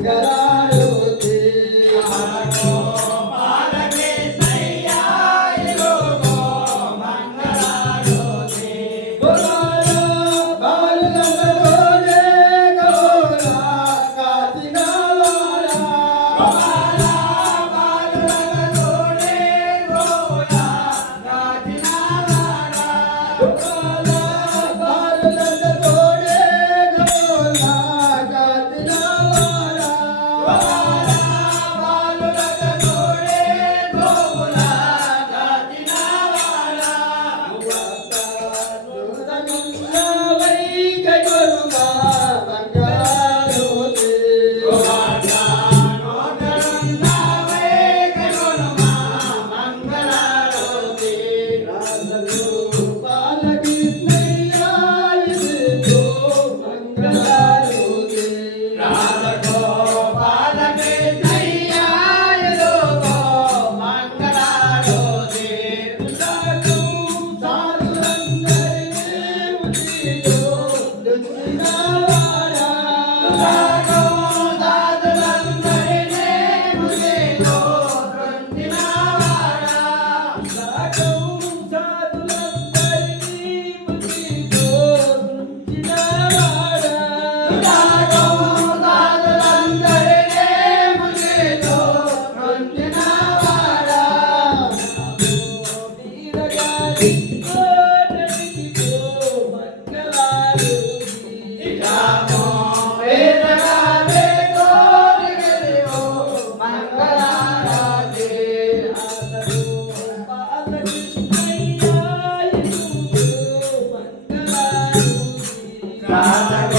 Oh पडिर